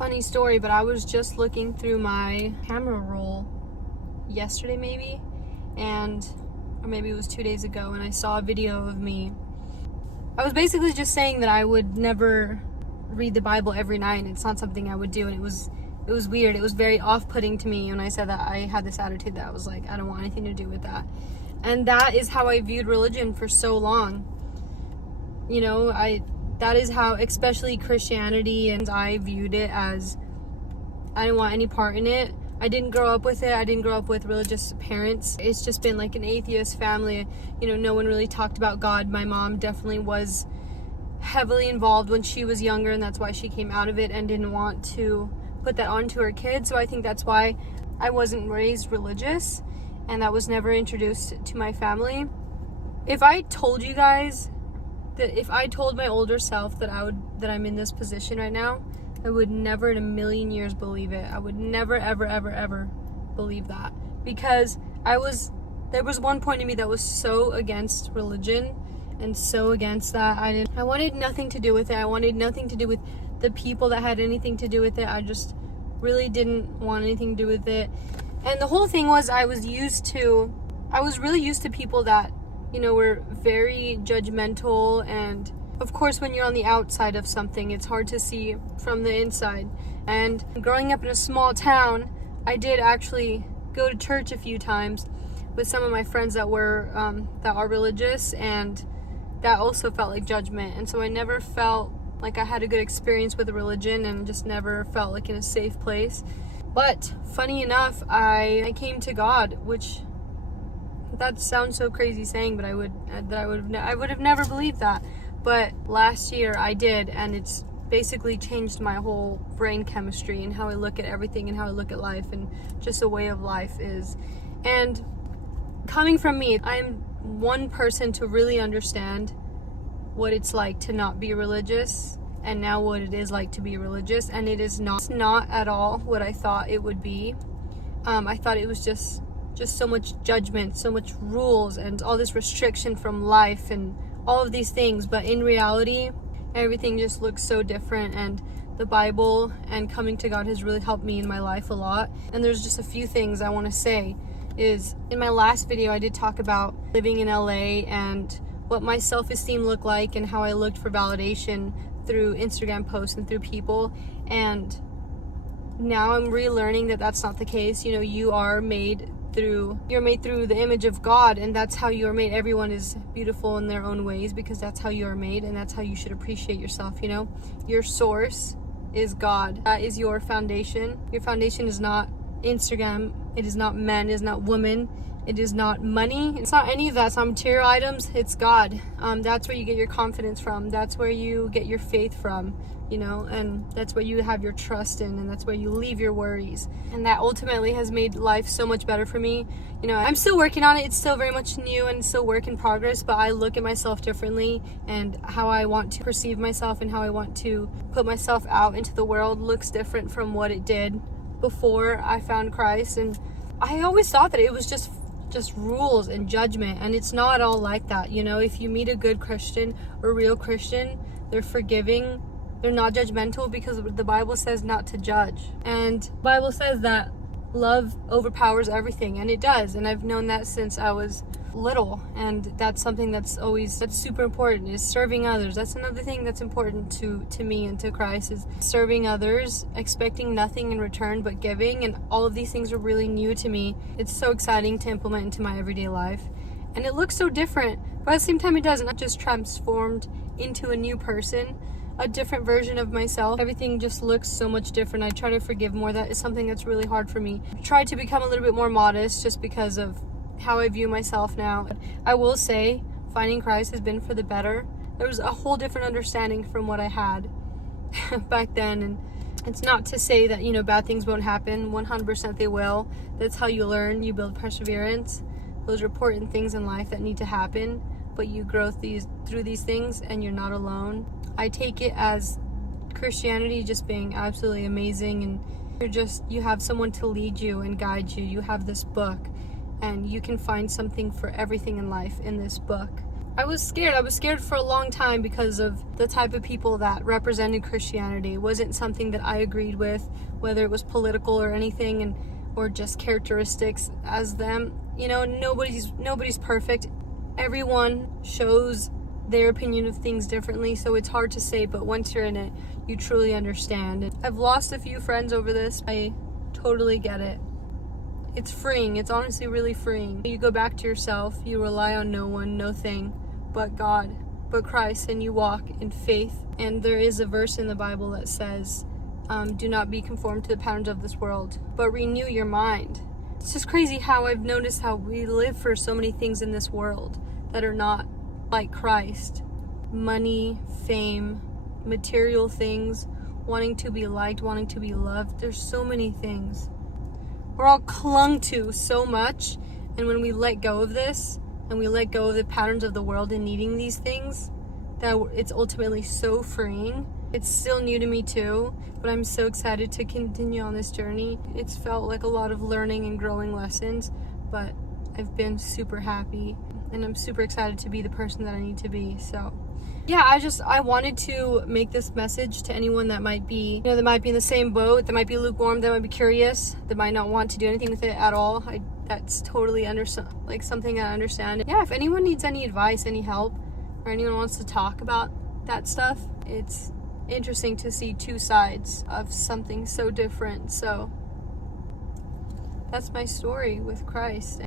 Funny story, but I was just looking through my camera roll yesterday maybe, or maybe it was 2 days ago, and I saw a video of me. I was basically just saying that I would never read the Bible every night. It's not something I would do, and it was weird. It was very off-putting to me when I said that. I had this attitude that I was like, I don't want anything to do with that. And that is how I viewed religion for so long. You know, that is how, especially Christianity, and I viewed it as, I didn't want any part in it. I didn't grow up with it. I didn't grow up with religious parents. It's just been like an atheist family. You know, no one really talked about God. My mom definitely was heavily involved when she was younger, and that's why she came out of it and didn't want to put that onto her kids. So I think that's why I wasn't raised religious, and that was never introduced to my family. If I told you guys that, if I told my older self that I'm in this position right now, I would never in a million years believe it. I would never, ever, ever, ever believe that. Because there was one point in me that was so against religion and so against that. I wanted nothing to do with it. I wanted nothing to do with the people that had anything to do with it. I just really didn't want anything to do with it. And the whole thing was, I was really used to people that, you know, were very judgmental, and of course, when you're on the outside of something, it's hard to see from the inside. And growing up in a small town, I did actually go to church a few times with some of my friends that are religious, and that also felt like judgment. And so I never felt like I had a good experience with religion, and just never felt like in a safe place. But funny enough, I came to God, which that sounds so crazy saying, but I would have never believed that. But last year I did, and it's basically changed my whole brain chemistry and how I look at everything and how I look at life, and just a way of life is. And coming from me, I'm one person to really understand what it's like to not be religious, and now what it is like to be religious. And it is not at all what I thought it would be. I thought it was just so much judgment, so much rules, and all this restriction from life, and all of these things. But in reality, everything just looks so different, and the Bible and coming to God has really helped me in my life a lot. And there's just a few things I want to say. Is in my last video I did talk about living in LA and what my self-esteem looked like, and how I looked for validation through Instagram posts and through people. And now I'm relearning that that's not the case. You know, you're made through the image of God, and that's how you are made. Everyone is beautiful in their own ways, because that's how you are made, and that's how you should appreciate yourself. You know, your source is God. That is your foundation. Your foundation is not Instagram. It is not men. It is not women. It is not money. It's not any of that. It's not material items. It's God. That's where you get your confidence from. That's where you get your faith from, you know, and that's where you have your trust in, and that's where you leave your worries. And that ultimately has made life so much better for me. You know, I'm still working on it. It's still very much new and still work in progress, but I look at myself differently, and how I want to perceive myself and how I want to put myself out into the world looks different from what it did before I found Christ. And I always thought that it was just rules and judgment, and it's not all like that. You know, if you meet a good Christian or real Christian, they're forgiving, they're not judgmental, because the Bible says not to judge, and the Bible says that love overpowers everything, and it does. And I've known that since I was little, and that's something that's super important, is serving others. That's another thing that's important to me and to Christ, is serving others, expecting nothing in return but giving. And all of these things are really new to me. It's so exciting to implement into my everyday life, and it looks so different, but at the same time it doesn't. I'm just transformed into a new person, a different version of myself. Everything just looks so much different. I try to forgive more. That is something that's really hard for me. I try to become a little bit more modest, just because of how I view myself now. I will say, finding Christ has been for the better. There was a whole different understanding from what I had back then. And it's not to say that, you know, bad things won't happen. 100% they will. That's how you learn. You build perseverance. Those are important things in life that need to happen, but you grow through these things, and you're not alone. I take it as Christianity just being absolutely amazing, and you have someone to lead you and guide you. You have this book, and you can find something for everything in life in this book. I was scared. I was scared for a long time because of the type of people that represented Christianity. It wasn't something that I agreed with, whether it was political or anything, and or just characteristics as them. You know, nobody's perfect. Everyone shows their opinion of things differently, so it's hard to say, but once you're in it, you truly understand. And I've lost a few friends over this. I totally get it. It's freeing. It's honestly really freeing. You go back to yourself. You rely on no one, no thing but God, but Christ, and you walk in faith. And there is a verse in the Bible that says, do not be conformed to the patterns of this world, but renew your mind. It's just crazy how I've noticed how we live for so many things in this world that are not like Christ. Money, fame, material things, wanting to be liked, wanting to be loved. There's so many things we're all clung to so much, and when we let go of this and we let go of the patterns of the world and needing these things, that it's ultimately so freeing. It's still new to me too, but I'm so excited to continue on this journey. It's felt like a lot of learning and growing lessons, but I've been super happy, and I'm super excited to be the person that I need to be. So yeah, I wanted to make this message to anyone that might be, that might be in the same boat, that might be lukewarm, that might be curious, that might not want to do anything with it at all. That's totally something I understand. Yeah, if anyone needs any advice, any help, or anyone wants to talk about that stuff, it's interesting to see two sides of something so different. So that's my story with Christ.